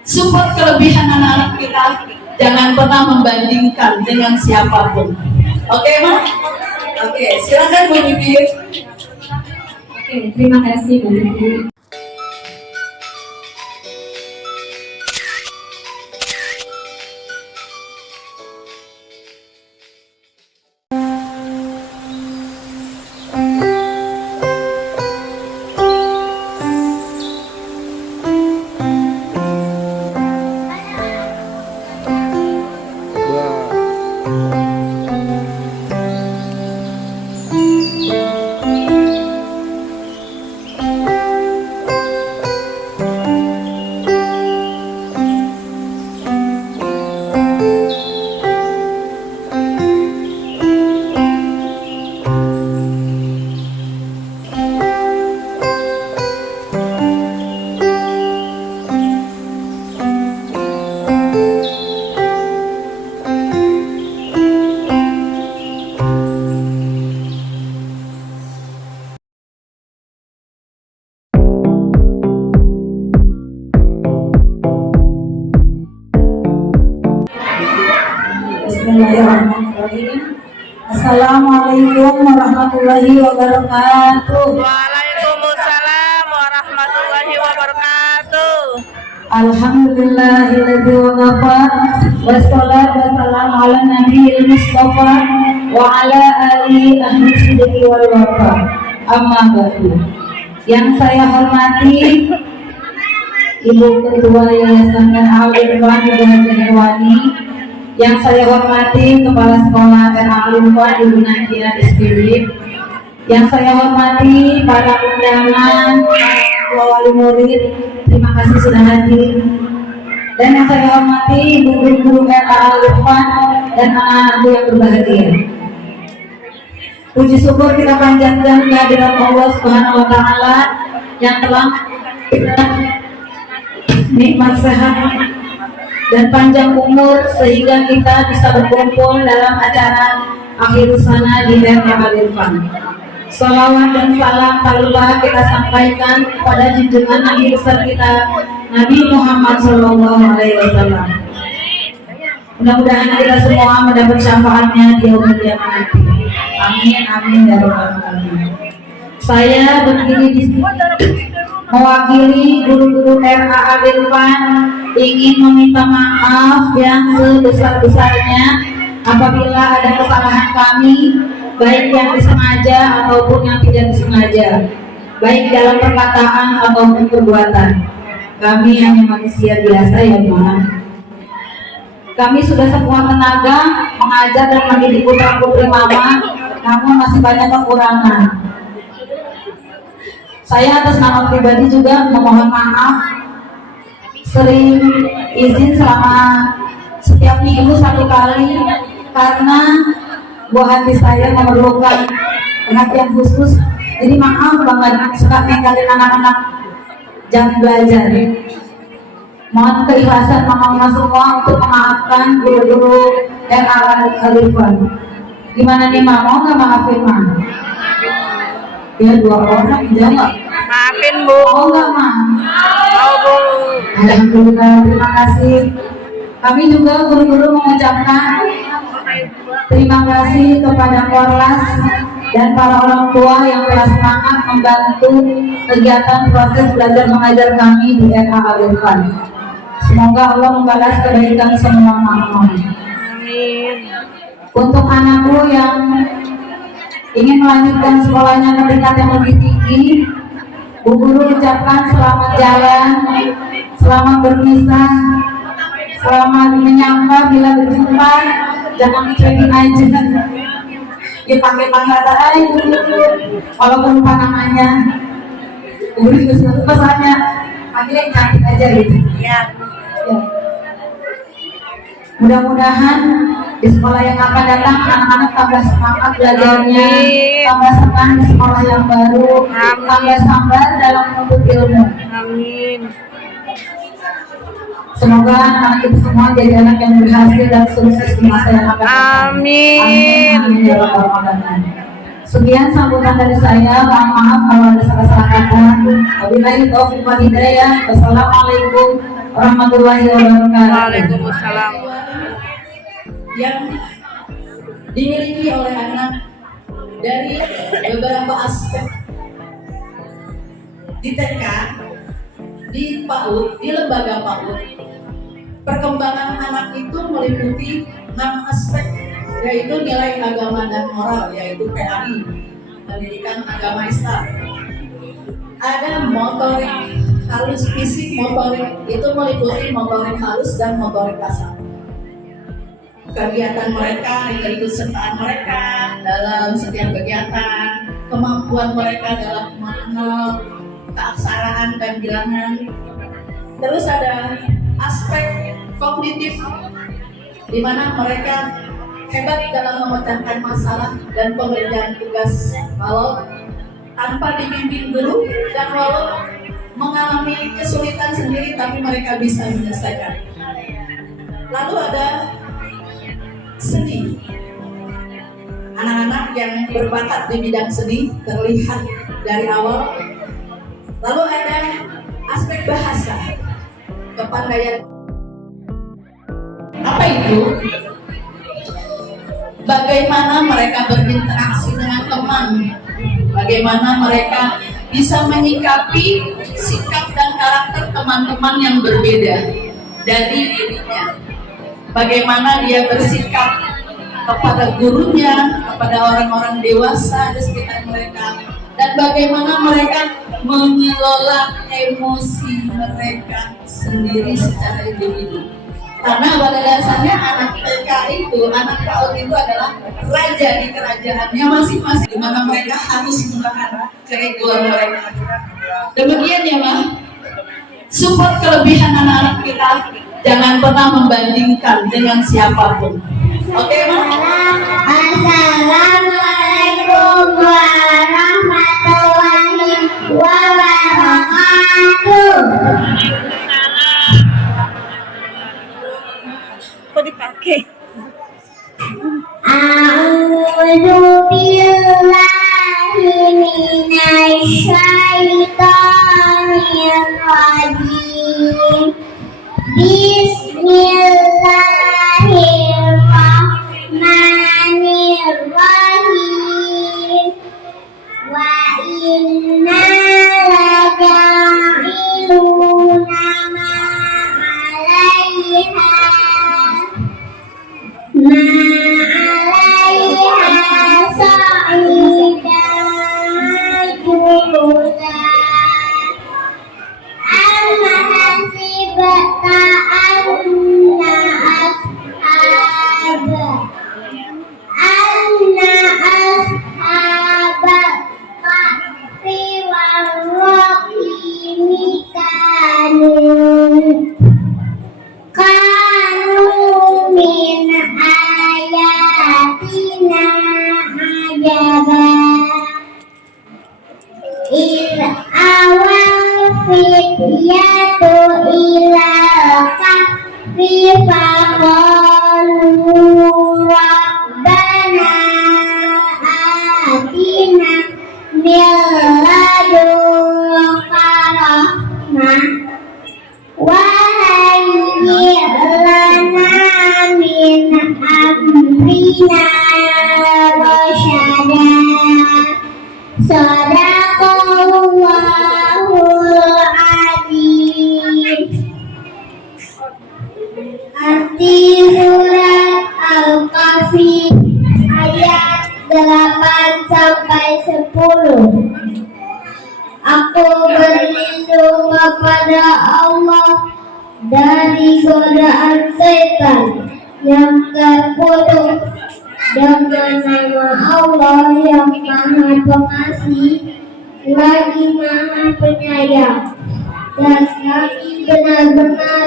Support kelebihan anak-anak kita, jangan pernah membandingkan dengan siapapun. Oke, Ma? Oke, silakan Bu Bibi. Oke, terima kasih Bu Bibi. Bismillahirrahmanirrahim. Assalamualaikum warahmatullahi wabarakatuh. Waalaikumsalam warahmatullahi wabarakatuh. Alhamdulillahilladzi waqafa wassalatu wassalamu ala nabiyil mustafa wa ala alihi ahli sidqi wal wafa. Amma ba'du. Yang saya hormati Ibu Ketua Yayasan Al-Irfan Ibu Haja Irwani, yang saya hormati Kepala Sekolah Al-Irfan Ibu Nadia SPW, yang saya hormati para undangan, wali murid, terima kasih sudah hadir, dan yang saya hormati guru-guru Al-Irfan dan anak-anakku yang berbahagia. Puji syukur kita panjatkan kehadirat Allah Subhanahu wa Ta'ala yang telah nikmat sehat dan panjang umur sehingga kita bisa berkumpul dalam acara akhir sana di Al-Irfan. Salawat dan salam taala kita sampaikan kepada junjungan Nabi besar kita Nabi Muhammad SAW. Mudah-mudahan kita semua mendapat syafaatnya di yaumul qiyamah nanti. Amin amin ya rabbal alamin. Saya berdiri di sini mewakili guru-guru Al-Irfan ingin meminta maaf yang sebesar-besarnya apabila ada kesalahan kami, baik yang disengaja ataupun yang tidak disengaja, baik dalam perkataan ataupun perbuatan. Kami hanya manusia biasa ya Ma. Kami sudah sekuat tenaga mengajar dan mendidik putra-putri Mama, namun masih banyak kekurangan. Saya atas nama pribadi juga memohon maaf, sering izin selama setiap minggu 1 kali karena buah hati saya memerlukan perhatian khusus. Jadi maaf banget suka ninggalin anak-anak jam belajar. Mohon keikhlasan mama-mama semua untuk memaafkan guru-guru Al-Irfan. Gimana nih Ma, mau nggak maafin Ma? Ya 2 orang jawab. Maafin Bu. Mau nggak Ma? Mau Bu. Alhamdulillah, terima kasih. Kami juga guru-guru mengucapkan terima kasih kepada Korlas dan para orang tua yang telah semangat membantu kegiatan proses belajar mengajar kami di Al-Irfan. Semoga Allah membalas kebaikan semua mama. Amin. Untuk anakku yang ingin melanjutkan sekolahnya ke tingkat yang lebih tinggi, Bu Guru ucapkan selamat jalan, selamat berpisah, selamat menyapa bila berjumpa, jangan dicuekin aja. Dipakai kata aja, walaupun lupa namanya. Bu Guru juga sudah pesannya, akhirnya cantik aja gitu. Ya. Ya. Mudah-mudahan di sekolah yang akan datang anak-anak tambah semangat belajarnya, tambah senang di sekolah yang baru, tambah sabar dalam menuntut ilmu. Amin. Semoga anak kita semua jadi anak yang berhasil dan sukses di masa yang akan datang. Amin. Amin ya rabbal alamin. Sekian sambutan dari saya. Mohon maaf kalau ada salah-salah kata. Wabillahi taufiq wal hidayah. Wassalamualaikum warahmatullahi wabarakatuh. Waalaikumsalam. Yang dimiliki oleh anak dari beberapa aspek di TK, di PAUD, di lembaga PAUD. Perkembangan anak itu meliputi 6 aspek, yaitu nilai agama dan moral, yaitu PAI, pendidikan agama Islam. Ada motorik halus, fisik motorik, itu meliputi motorik halus dan motorik kasar. Kegiatan mereka, keikutsertaan mereka dalam setiap kegiatan, kemampuan mereka dalam mengenal keaksaraan dan bilangan. Terus ada aspek kognitif, di mana mereka hebat dalam memecahkan masalah dan pengerjaan tugas walau tanpa dibimbing guru, dan walau mengalami kesulitan sendiri tapi mereka bisa menyelesaikan. Lalu ada seni. Anak-anak yang berbakat di bidang seni terlihat dari awal. Lalu ada aspek bahasa, kepandaian. Apa itu? Bagaimana mereka berinteraksi dengan teman, bagaimana mereka bisa menyikapi sikap dan karakter teman-teman yang berbeda dari dirinya, bagaimana dia bersikap kepada gurunya, kepada orang-orang dewasa di sekitar mereka, dan bagaimana mereka mengelola emosi mereka sendiri secara individu. Karena pada dasarnya anak TK itu, anak PAUD itu adalah raja di kerajaannya masing-masing, di mana mereka harus menahan keegoan mereka. Demikian ya, Ma. Support kelebihan anak-anak kita, jangan pernah membandingkan dengan siapapun. Oke, Ma? Assalamualaikum warahmatullahi wabarakatuh. Kok dipakai? A'udzu billahi minasyaitonir rajim. Bismillahirrahmanirrahim. Wa inna laja'iluna ma 'alaiha sa'idan juruza. Amma hasibta anna kahfi warraqimi kanu min ayatina ajaba. Il awal fityatu ila kahfi faqalu rabbana atina min ladunka rahmah wa hayyi' lana min amrina rasyada. Shadaqallahul azim. Arti surat Al-Kahfi ayat 8-10. Aku berlindung kepada Allah dari godaan setan yang terkutuk, dengan nama Allah yang Maha Pengasih lagi Maha Penyayang. Dan kami benar-benar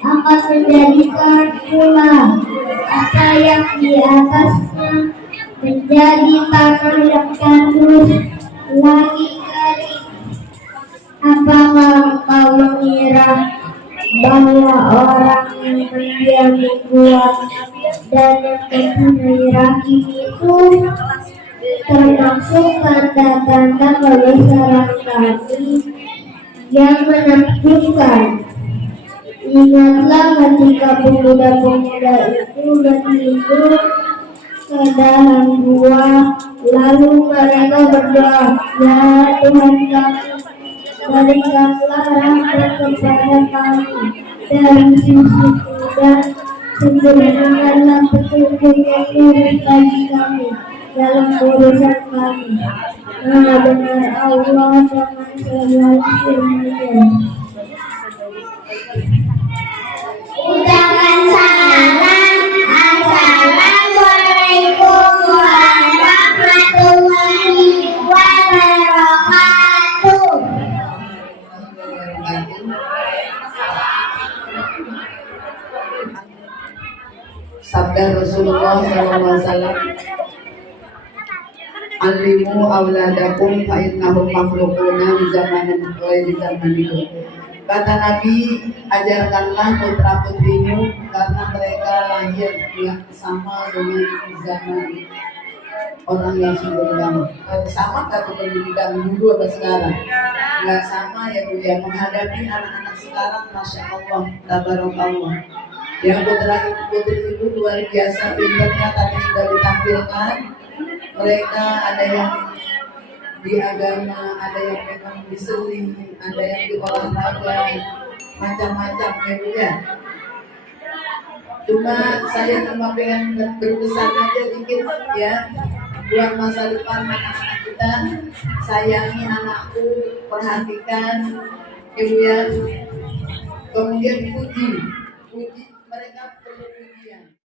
akan menjadikan pula apa yang di atasnya menjadi tanah yang tandus lagi kering. Apakah kau mengira bahwa orang yang mendiami kuat dan yang mempunyai rahim itu termasuk tanda-tanda kebesaran kami yang menakjubkan? Ingatlah ketika pemuda-pemuda itu bertidur ke dalam gua, lalu mereka berdoa, ya Tuhan kami, berikanlah rahmat kepada kami dari sisimu dan sempurnakanlah petunjuk yang lurus bagi kami dalam urusan kami. Maha benar Allah dengan segala firman-Nya. Ucapkan salam. Assalamualaikum warahmatullahi wabarakatuh. Sabda Rasulullah SAW, Alimu awladakum fa innahum makhluquna di zamanin ghairi zamanikum. Kata Nabi, ajarkanlah putra-putrimu karena mereka lahir yang sama dengan zaman orang yang sebelum kamu. Sama kata pendidikan dulu apa sekarang? Nggak sama ya Bu ya. Menghadapi anak-anak sekarang, Masya Allah, tabarakallah. Yang putra-putri itu luar biasa pintarnya, tadi sudah ditampilkan. Mereka ada yang di agama, ada yang memang di seni, ada yang di olahraga, macam-macam ya. Cuma saya cuma pengen berpesan aja dikit ya, buat masa depan anak-anak kita. Sayangi anakku, perhatikan ya. Kemudian puji mereka.